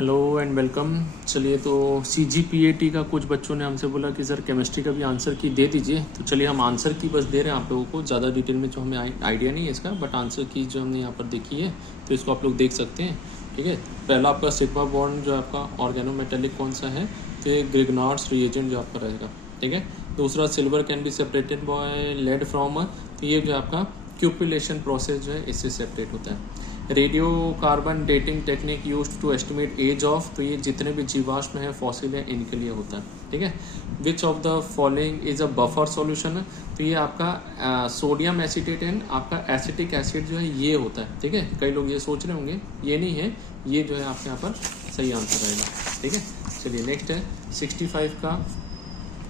Hello and welcome. चलिए, तो CGPAT का कुछ बच्चों ने हमसे बोला कि सर केमिस्ट्री का भी आंसर की दे दीजिए। तो चलिए हम आंसर की बस दे रहे हैं आप लोगों को, ज़्यादा डिटेल में जो हमें आइडिया नहीं है इसका, बट आंसर की जो हमने यहाँ पर देखी है तो इसको आप लोग देख सकते हैं। ठीक है, पहला आपका सिग्मा बॉन्ड जो आपका ऑर्गेनोमेटेलिक कौन सा है, तो ये ग्रिग्नार्ड्स रिएजेंट जो आपका रहेगा। ठीक है, दूसरा silver can be separated by lead from, तो ये जो आपका क्यूपिलेशन प्रोसेस जो है इससे सेपरेट होता है। Radio carbon dating technique used to estimate age of, तो ये जितने भी जीवाश्म है फॉसिल है इनके लिए होता है। ठीक है, which of the following is a buffer solution, तो ये आपका सोडियम एसिटेट एंड आपका एसिटिक एसिड जो है ये होता है। ठीक है, कई लोग ये सोच रहे होंगे, ये नहीं है, ये जो है आपके यहाँ पर सही आंसर रहेगा। ठीक है, चलिए नेक्स्ट है 65 का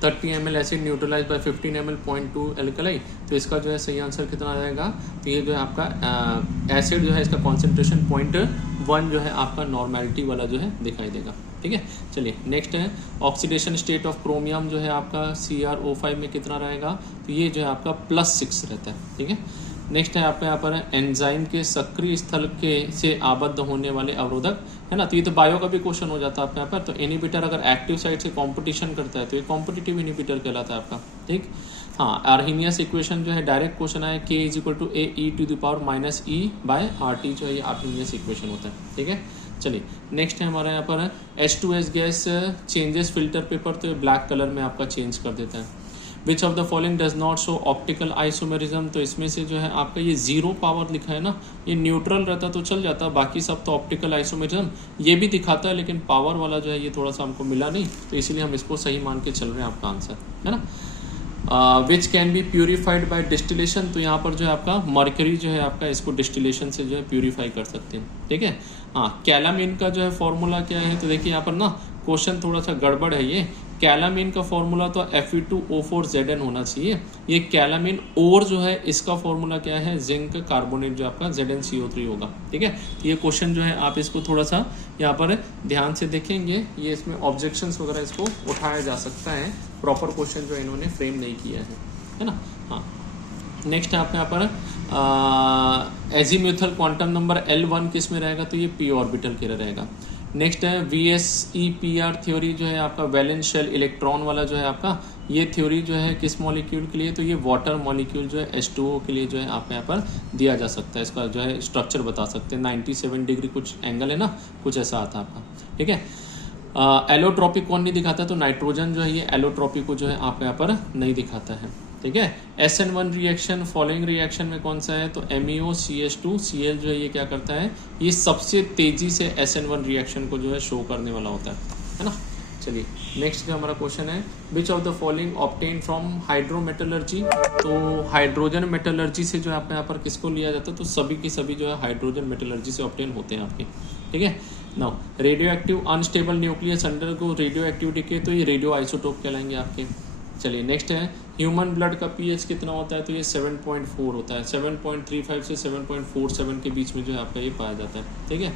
30 ml acid neutralise by 15 ml 0.2 alkali, तो इसका जो है सही आंसर कितना रहेगा, तो ये जो है आपका एसिड जो है इसका कॉन्सेंट्रेशन 0.1 जो है आपका नॉर्मेलिटी वाला जो है दिखाई देगा। ठीक है, चलिए नेक्स्ट है ऑक्सीडेशन स्टेट ऑफ क्रोमियम जो है आपका CrO5 में कितना रहेगा, तो ये जो है आपका +6 रहता है। ठीक है, नेक्स्ट है आपका यहाँ पर एंजाइम के सक्रिय स्थल के से आबद्ध होने वाले अवरोधक है ना, तो ये तो बायो का भी क्वेश्चन हो जाता है आपके यहाँ पर। तो इनिबिटर अगर एक्टिव साइड से कंपटीशन करता है तो ये कॉम्पिटिटिव इनिबिटर कहलाता है आपका। ठीक, हाँ, आर्हीनियस इक्वेशन जो है डायरेक्ट क्वेश्चन है K = AE⁻⁻ जो है ये आर्हीनियस इक्वेशन होता है। ठीक है, चलिए नेक्स्ट है हमारे यहाँ पर H2S gas changes filter paper, तो ये ब्लैक कलर में आपका चेंज कर देता है। Which of the following does not show optical isomerism, तो इसमें से जो है आपका ये 0 पावर लिखा है ना, ये न्यूट्रल रहता तो चल जाता, बाकी सब तो ऑप्टिकल आइसोमेरिज्म ये भी दिखाता है, लेकिन पावर वाला जो है ये थोड़ा सा हमको मिला नहीं, तो इसीलिए हम इसको सही मान के चल रहे हैं आपका आंसर, है ना। Which can be purified bye distillation, तो यहाँ पर जो है आपका मर्करी जो है आपका इसको डिस्टिलेशन से जो है प्यूरिफाई कर सकते हैं। ठीक है, हाँ, कैलामीन का जो है फॉर्मूला क्या है, तो देखिए यहाँ पर ना क्वेश्चन थोड़ा सा गड़बड़ है। ये कैलामीन का फॉर्मूला तो Fe2O4Zn होना चाहिए, ये कैलामीन और जो है इसका फॉर्मूला क्या है, जिंक कार्बोनेट जो आपका ZnCO3 होगा। ठीक है, ये क्वेश्चन जो है आप इसको थोड़ा सा यहाँ पर ध्यान से देखेंगे, ये इसमें ऑब्जेक्शंस वगैरह इसको उठाया जा सकता है, प्रॉपर क्वेश्चन जो इन्होंने फ्रेम नहीं किया है ना। हाँ, नेक्स्ट है आपके यहाँ पर एजीम्यूथल क्वांटम नंबर L1 किस में रहेगा, तो ये p ऑर्बिटल के रहेगा। नेक्स्ट है VSEPR थ्योरी जो है आपका वैलेंस शेल इलेक्ट्रॉन वाला जो है आपका, ये थ्योरी जो है किस मॉलिक्यूल के लिए, तो ये वाटर मॉलिक्यूल जो है H2O के लिए जो है आपके यहाँ पर दिया जा सकता है, इसका जो है स्ट्रक्चर बता सकते हैं। 97 डिग्री कुछ एंगल है ना, कुछ ऐसा आता है आपका। ठीक है, एलोट्रॉपिक कौन नहीं दिखाता, तो नाइट्रोजन जो है ये एलोट्रॉपिक को जो है आपके यहाँ पर नहीं दिखाता है। ठीक है, SN1 रिएक्शन फॉलोइंग रिएक्शन में कौन सा है, तो MeO CH2Cl जो है ये क्या करता है, ये सबसे तेजी से SN1 रिएक्शन को जो है शो करने वाला होता है ना। चलिए नेक्स्ट का हमारा क्वेश्चन है which of the following obtain from hydrometallurgy, तो हाइड्रोजन मेटलर्जी से जो है आपके यहाँ पर किसको लिया जाता है, तो सभी की सभी जो है हाइड्रोजन मेटलर्जी से ऑब्टेन होते हैं आपके। ठीक है, now radio active unstable nucleus under को रेडियो एक्टिविटी के, तो ये रेडियो आइसोटोप कहलाएंगे आपके। चलिए नेक्स्ट है ह्यूमन ब्लड का pH कितना होता है, तो ये 7.4 होता है, 7.35 से 7.47 के बीच में जो है आपका ये पाया जाता है। ठीक है,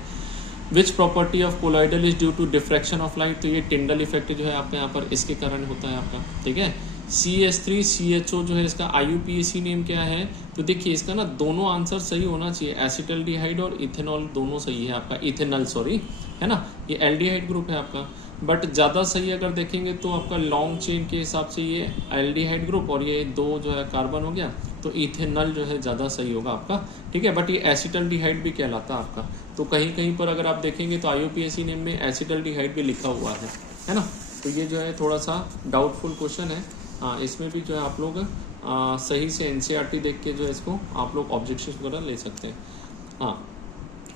which property of colloidal is due to diffraction of light, तो ये टिंडल इफेक्ट जो है आपके यहाँ पर इसके कारण होता है आपका। ठीक है, CH3CHO जो है इसका IUPAC नेम क्या है, तो देखिए इसका ना दोनों आंसर सही होना चाहिए, एसिटल्डिहाइड और इथेनॉल दोनों सही है आपका, इथेनॉल सॉरी है ना, ये एल्डिहाइड ग्रुप है आपका, बट ज़्यादा सही अगर देखेंगे तो आपका लॉन्ग चेन के हिसाब से ये एल्डिहाइड ग्रुप और ये दो जो है कार्बन हो गया, तो इथेनॉल जो है ज़्यादा सही होगा आपका। ठीक है, बट ये एसिटल्डिहाइड भी कहलाता है आपका, तो कहीं कहीं पर अगर आप देखेंगे तो IUPAC नेम में एसिटल्डिहाइड भी लिखा हुआ है ना, तो ये जो है थोड़ा सा डाउटफुल क्वेश्चन है। हाँ, इसमें भी जो है आप लोग सही से NCERT देख के जो है इसको आप लोग ऑब्जेक्शंस वगैरह ले सकते हैं। हाँ,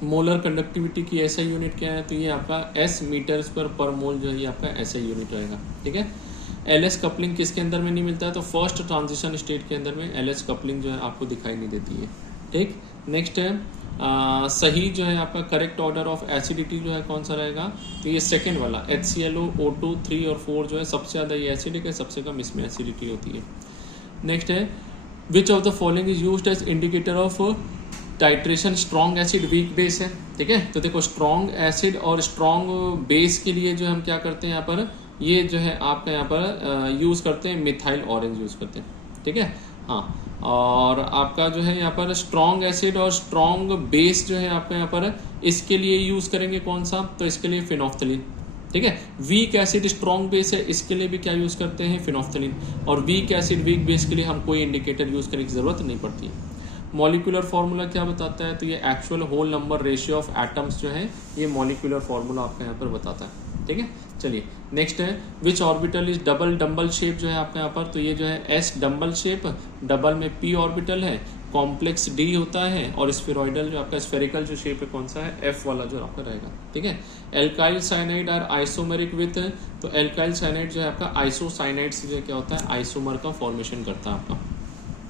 मोलर कंडक्टिविटी की SI यूनिट क्या है, तो ये आपका S मीटर्स पर मोल जो है ये आपका SI यूनिट रहेगा। ठीक है, LS कपलिंग किसके अंदर में नहीं मिलता है, तो फर्स्ट ट्रांजिशन स्टेट के अंदर में LS कपलिंग जो है आपको दिखाई नहीं देती है। ठीक, नेक्स्ट है सही जो है आपका करेक्ट ऑर्डर ऑफ एसिडिटी जो है कौन सा रहेगा, तो ये सेकेंड वाला HClO O2 3 और 4 जो है सबसे ज़्यादा ये एसिडिक है, सबसे कम इसमें एसिडिटी होती है। नेक्स्ट है which of the following is used as indicator of titration, strong acid weak base है। ठीक है, तो देखो स्ट्रॉन्ग एसिड और स्ट्रॉन्ग बेस के लिए जो हम क्या करते हैं यहाँ पर, ये जो है आपका यहाँ पर यूज़ करते हैं मिथाइल ऑरेंज यूज़ करते हैं। ठीक है, हाँ, और आपका जो है यहाँ पर स्ट्रॉन्ग एसिड और स्ट्रॉन्ग बेस जो है आपका यहाँ पर इसके लिए यूज करेंगे कौन सा, तो इसके लिए फिनोफ्थलीन। ठीक है, वीक एसिड स्ट्रॉन्ग बेस है, इसके लिए भी क्या यूज करते हैं, फिनोफ्थलीन। और वीक एसिड वीक बेस के लिए हम कोई इंडिकेटर यूज करने की जरूरत नहीं पड़ती है। मॉलिक्यूलर फार्मूला क्या बताता है, तो ये actual whole number ratio of atoms जो है ये मॉलिक्यूलर फार्मूला आपका यहाँ पर बताता है। ठीक है, चलिए नेक्स्ट है which orbital is double dumbbell shape जो है आपका यहाँ पर, तो ये जो है एस डम्बल शेप, डबल में पी ऑर्बिटल है, कॉम्प्लेक्स डी होता है, और स्फेरॉइडल जो आपका स्फेरिकल जो शेप है कौन सा है, एफ वाला जो आपका रहेगा। ठीक है, alkyl cyanide are isomeric with, तो एल्काइल साइनाइड जो है आपका आइसोसाइनाइड से जो क्या होता है आइसोमर का फॉर्मेशन करता है आपका।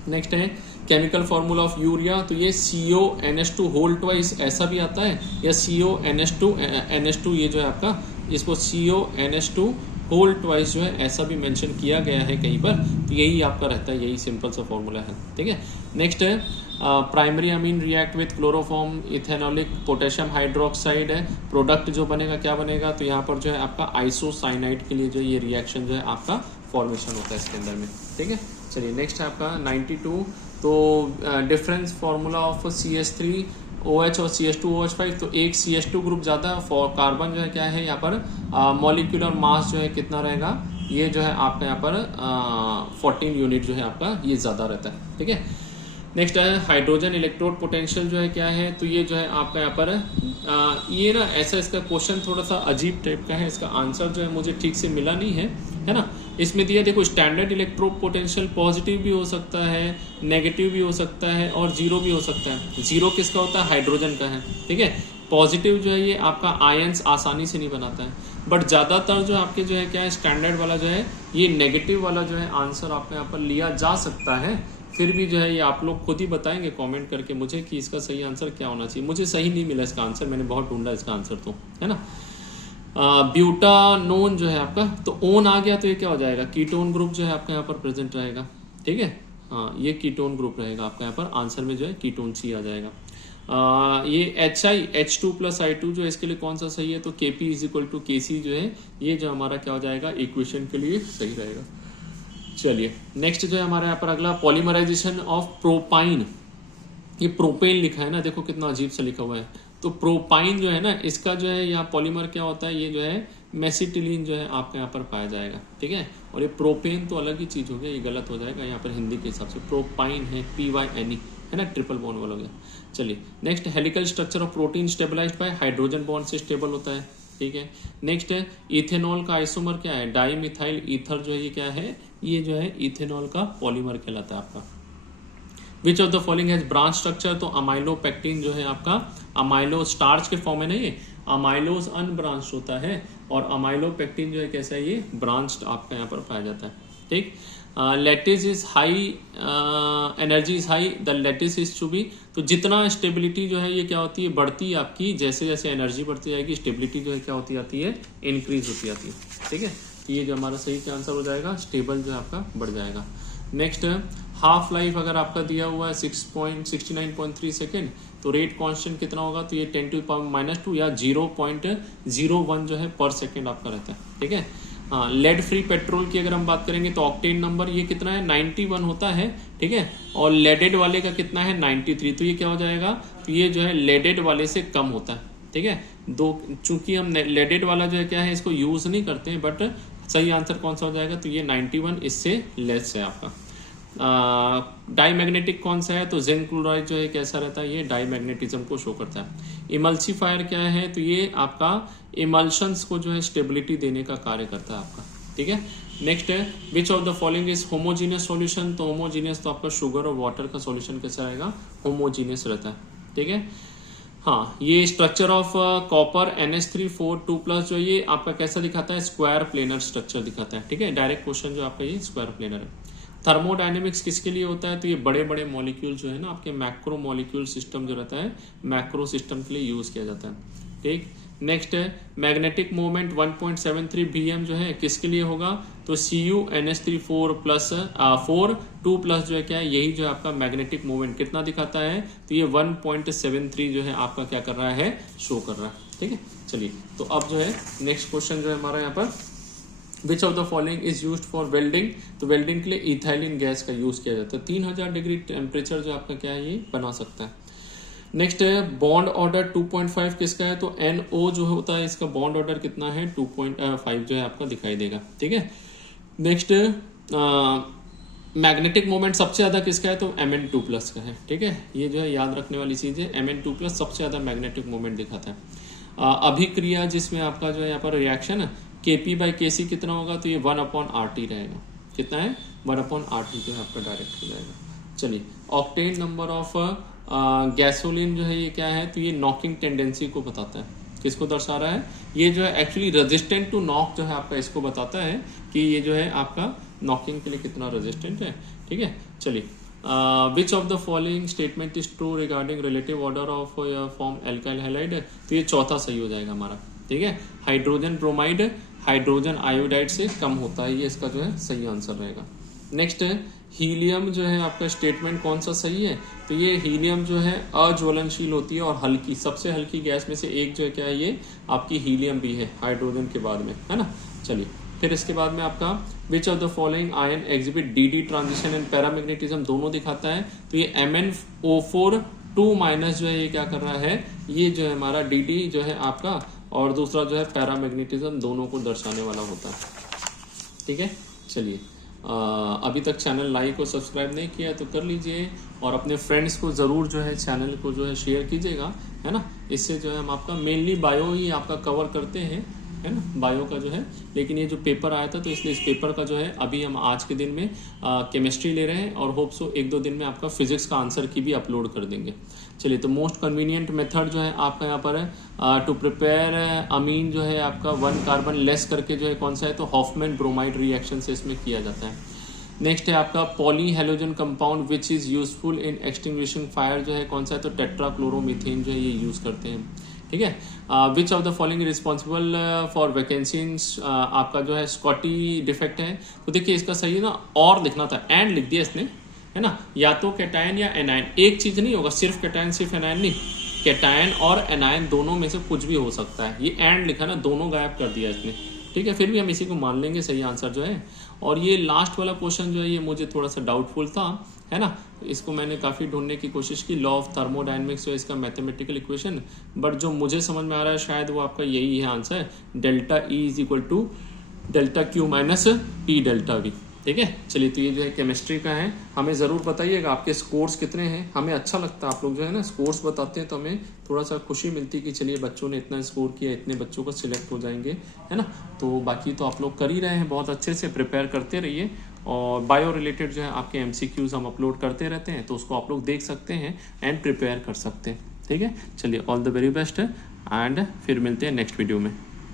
नेक्स्ट है केमिकल फॉर्मूला ऑफ यूरिया, तो ये CONH2 होल ट्वाइस ऐसा भी आता है, या CONH2 ये जो है आपका इसको CONH2 होल ट्वाइस जो है ऐसा भी मेंशन किया गया है कहीं पर, तो यही आपका रहता है, यही सिंपल सा फॉर्मूला है। ठीक है, नेक्स्ट है primary amine react with chloroform ethanolic potassium hydroxide है, प्रोडक्ट जो बनेगा क्या बनेगा, तो यहाँ पर जो है आपका आइसोसाइनाइड के लिए जो ये रिएक्शन जो है आपका फॉर्मेशन होता है इसके अंदर में। ठीक है, चलिए नेक्स्ट है आपका 92, तो डिफरेंस फार्मूला ऑफ CH3OH और CH2OH5, तो एक CH2 ग्रुप ज़्यादा, फॉर कार्बन जो है क्या है यहाँ पर मॉलिक्यूलर मास जो है कितना रहेगा, ये जो है आपका यहाँ पर 14 यूनिट जो है आपका ये ज़्यादा रहता है। ठीक है, नेक्स्ट है हाइड्रोजन इलेक्ट्रोड पोटेंशियल जो है क्या है, तो ये जो है आपका यहाँ पर ये ना ऐसा इसका क्वेश्चन थोड़ा सा अजीब टाइप का है, इसका आंसर जो है मुझे ठीक से मिला नहीं है ना। इसमें दिया देखो स्टैंडर्ड इलेक्ट्रोड पोटेंशियल पॉजिटिव भी हो सकता है, नेगेटिव भी हो सकता है और जीरो भी हो सकता है। जीरो किसका होता है, हाइड्रोजन का है। ठीक है, पॉजिटिव जो है ये आपका आयंस आसानी से नहीं बनाता है, बट ज़्यादातर जो आपके जो है क्या है स्टैंडर्ड वाला जो है ये नेगेटिव वाला जो है आंसर आपका यहाँ पर लिया जा सकता है। फिर भी जो है ये आप लोग खुद ही बताएंगे कमेंट करके मुझे कि इसका सही आंसर क्या होना चाहिए। मुझे सही नहीं मिला इसका आंसर, मैंने बहुत ढूंढा इसका आंसर, तो है ना। ब्यूटानोन जो है आपका, तो ओन आ गया तो ये क्या हो जाएगा, कीटोन ग्रुप जो है आपका यहाँ पर प्रेजेंट रहेगा। ठीक है, हाँ ये कीटोन ग्रुप रहेगा आपका यहाँ पर, आंसर में जो है कीटोन सी आ जाएगा। ये H2+I2 जो इसके लिए कौन सा सही है, तो Kp = Kc जो है ये जो हमारा क्या हो जाएगा इक्वेशन के लिए सही रहेगा। चलिए नेक्स्ट जो है हमारे यहाँ पर अगला पॉलीमराइजेशन ऑफ प्रोपाइन, ये प्रोपेन लिखा है ना, देखो कितना अजीब सा लिखा हुआ है। तो प्रोपाइन जो है ना इसका जो है यहाँ पॉलीमर क्या होता है, ये जो है मेसिटिलीन जो है आपका यहाँ पर पाया जाएगा। ठीक है, और ये प्रोपेन तो अलग ही चीज हो गया, ये गलत हो जाएगा यहाँ पर हिंदी के हिसाब से। प्रोपाइन है PYNE है ना, ट्रिपल बॉन्ड वाला हो गया। चलिए next helical structure of protein stabilised by hydrogen bond से स्टेबल होता है। ठीक है, नेक्स्ट है इथेनॉल का आइसोमर क्या है, डाईमिथाइल ईथर जो है ये क्या है, ये जो है इथेनॉल का पॉलीमर कहलाता है आपका। विच of the following has branch structure, तो अमाइलोपेक्टिन जो है आपका अमाइलो स्टार्च के फॉर्म में नहीं है, अमाइलोज अनब्रांच्ड होता है, और अमाइलोपेक्टिन जो है कैसा है ये ब्रांच्ड आपका यहाँ पर पाया जाता है। ठीक, lattice is high, energy is high, the lattice is to be, तो जितना स्टेबिलिटी जो है ये क्या होती है बढ़ती है आपकी, जैसे जैसे एनर्जी बढ़ती जाएगी स्टेबिलिटी जो है क्या होती जाती है इंक्रीज होती जाती है। ठीक है, ये जो हमारा सही का आंसर हो जाएगा, स्टेबल जो है आपका बढ़ जाएगा। नेक्स्ट हाफ लाइफ अगर आपका दिया हुआ है 69.3 सेकेंड, तो रेट कांस्टेंट कितना होगा, तो ये 10⁻² या 0.01 जो है पर सेकेंड आपका रहता है। ठीक है, हाँ लेड फ्री पेट्रोल की अगर हम बात करेंगे तो ऑक्टेन नंबर ये कितना है 91 होता है। ठीक है, और लेडेड वाले का कितना है 93, तो ये क्या हो जाएगा, तो ये जो है लेडेड वाले से कम होता है। ठीक है, दो चूंकि हम लेडेड वाला जो है क्या है इसको यूज नहीं करते हैं, बट सही आंसर कौन सा हो जाएगा, तो ये 91 इससे लेस है आपका। डाईमैग्नेटिक कौन सा है, तो जिंक क्लोराइड जो है कैसा रहता है, ये डाईमैग्नेटिज्म को शो करता है। इमल्सिफायर क्या है, तो ये आपका इमल्शंस को जो है स्टेबिलिटी देने का कार्य करता है आपका। ठीक है, नेक्स्ट है which of the following is homogeneous solution, तो होमोजीनियस तो आपका शुगर और वाटर का सॉल्यूशन कैसा रहेगा, होमोजीनियस रहता है। ठीक है, हाँ ये स्ट्रक्चर ऑफ कॉपर NH3 4 2+ जो ये आपका कैसा दिखाता है, स्क्वायर प्लेनर स्ट्रक्चर दिखाता है। ठीक है, डायरेक्ट क्वेश्चन जो आपका ये स्क्वायर प्लेनर है। थर्मोडायनेमिक्स किसके लिए होता है, तो ये बड़े बड़े मॉलिक्यूल जो है ना आपके मैक्रो मॉलिक्यूल सिस्टम जो रहता है मैक्रो सिस्टम के लिए यूज किया जाता है। ठीक, नेक्स्ट है मैग्नेटिक मोमेंट 1.73 BM जो है किसके लिए होगा, तो CuNH3 4 2+ जो है क्या है, यही जो है आपका मैग्नेटिक मोमेंट कितना दिखाता है, तो ये 1.73 जो है आपका क्या कर रहा है, शो कर रहा है। ठीक है, चलिए तो अब जो है नेक्स्ट क्वेश्चन जो है हमारा यहाँ पर विच of the following is used for welding, तो वेल्डिंग के लिए इथाइलिन गैस का यूज किया जाता है। 3000 डिग्री टेम्परेचर जो आपका क्या है ये बना सकता है। नेक्स्ट है बॉन्ड ऑर्डर 2.5 किसका है, तो NO जो होता है इसका बॉन्ड ऑर्डर कितना है 2.5 जो है आपका दिखाई देगा, ठीक है। नेक्स्ट मैग्नेटिक मोमेंट सबसे ज्यादा किसका है, तो Mn2+ का है, ठीक है। ये जो है याद रखने वाली चीज है, Mn2+ सबसे ज्यादा मैग्नेटिक मोमेंट दिखाता है। अभिक्रिया जिसमें आपका जो है यहाँ पर रिएक्शन Kp/Kc कितना होगा, तो ये 1/RT रहेगा। कितना है 1/RT जो है आपका डायरेक्ट हो जाएगा। चलिए ऑक्टेन नंबर ऑफ गैसोलीन जो है ये क्या है, तो ये नॉकिंग टेंडेंसी को बताता है। किसको दर्शा रहा है, ये जो है एक्चुअली रेजिस्टेंट टू नॉक जो है आपका इसको बताता है कि ये जो है आपका नॉकिंग के लिए कितना रेजिस्टेंट है, ठीक है। चलिए विच of the following statement is true regarding relative order of form alkyl halide, तो ये चौथा सही हो जाएगा हमारा, ठीक है। हाइड्रोजन ब्रोमाइड हाइड्रोजन आयोडाइड से कम होता है, ये इसका जो है सही आंसर रहेगा। नेक्स्ट हीलियम जो है आपका स्टेटमेंट कौन सा सही है, तो ये हीलियम जो है अज्वलनशील होती है और हल्की, सबसे हल्की गैस में से एक जो है क्या है ये आपकी हीलियम भी है हाइड्रोजन के बाद में, है ना। चलिए फिर इसके बाद में आपका विच of the following ion exhibit DD transition and paramagnetism दोनों दिखाता है, तो ये MnO4 2- जो है ये क्या कर रहा है, ये जो है हमारा DD जो है आपका और दूसरा जो है पैरामैग्नेटिज्म दोनों को दर्शाने वाला होता है, ठीक है। चलिए अभी तक चैनल लाइक और सब्सक्राइब नहीं किया तो कर लीजिए और अपने फ्रेंड्स को ज़रूर जो है चैनल को जो है शेयर कीजिएगा, है ना। इससे जो है हम आपका मेनली बायो ही आपका कवर करते हैं, है ना, बायो का जो है। लेकिन ये जो पेपर आया था तो इसलिए इस पेपर का जो है अभी हम आज के दिन में केमिस्ट्री ले रहे हैं और होप सो 1-2 दिन में आपका फिजिक्स का आंसर की भी अपलोड कर देंगे। चलिए तो मोस्ट कन्वीनियंट मेथड जो है आपका यहाँ पर है टू प्रिपेयर अमीन जो है आपका 1 कार्बन लेस करके जो है कौन सा है, तो हॉफमैन ब्रोमाइड रिएक्शन से इसमें किया जाता है। नेक्स्ट है आपका poly halogen compound which is useful in extinguishing fire जो है कौन सा है, तो टेट्राक्लोरोमीथेन जो है ये यूज़ करते हैं, ठीक है। Which of the following responsible for vacancies आपका जो है स्कॉटी डिफेक्ट है, तो देखिए इसका सही है ना, और लिखना था एंड लिख दिया इसने, है ना। या तो कैटायन या एनायन, एक चीज नहीं होगा, सिर्फ कैटायन सिर्फ एनायन नहीं, कैटायन और एनायन दोनों में से कुछ भी हो सकता है। ये एंड लिखा ना, दोनों गायब कर दिया इसने, ठीक है। फिर भी हम इसी को मान लेंगे सही आंसर जो है। और ये लास्ट वाला क्वेश्चन जो है ये मुझे थोड़ा सा डाउटफुल था, है ना। इसको मैंने काफ़ी ढूंढने की कोशिश की, लॉ ऑफ थर्मोडायनेमिक्स जो है इसका मैथमेटिकल इक्वेशन, बट जो मुझे समझ में आ रहा है शायद वो आपका यही है answer, delta E = delta Q - P delta V, ठीक है। चलिए तो ये जो है केमिस्ट्री का है। हमें ज़रूर बताइएगा आपके स्कोर्स कितने हैं, हमें अच्छा लगता है आप लोग जो है ना स्कोर्स बताते हैं तो हमें थोड़ा सा खुशी मिलती है कि चलिए बच्चों ने इतना स्कोर किया, इतने बच्चों को सिलेक्ट हो जाएंगे, है ना। तो बाकी तो आप लोग कर ही रहे हैं, बहुत अच्छे से प्रिपेयर करते रहिए। और बायो रिलेटेड जो है आपके MCQs हम अपलोड करते रहते हैं, तो उसको आप लोग देख सकते हैं एंड प्रिपेयर कर सकते हैं, ठीक है। चलिए all the very best and फिर मिलते हैं नेक्स्ट वीडियो में।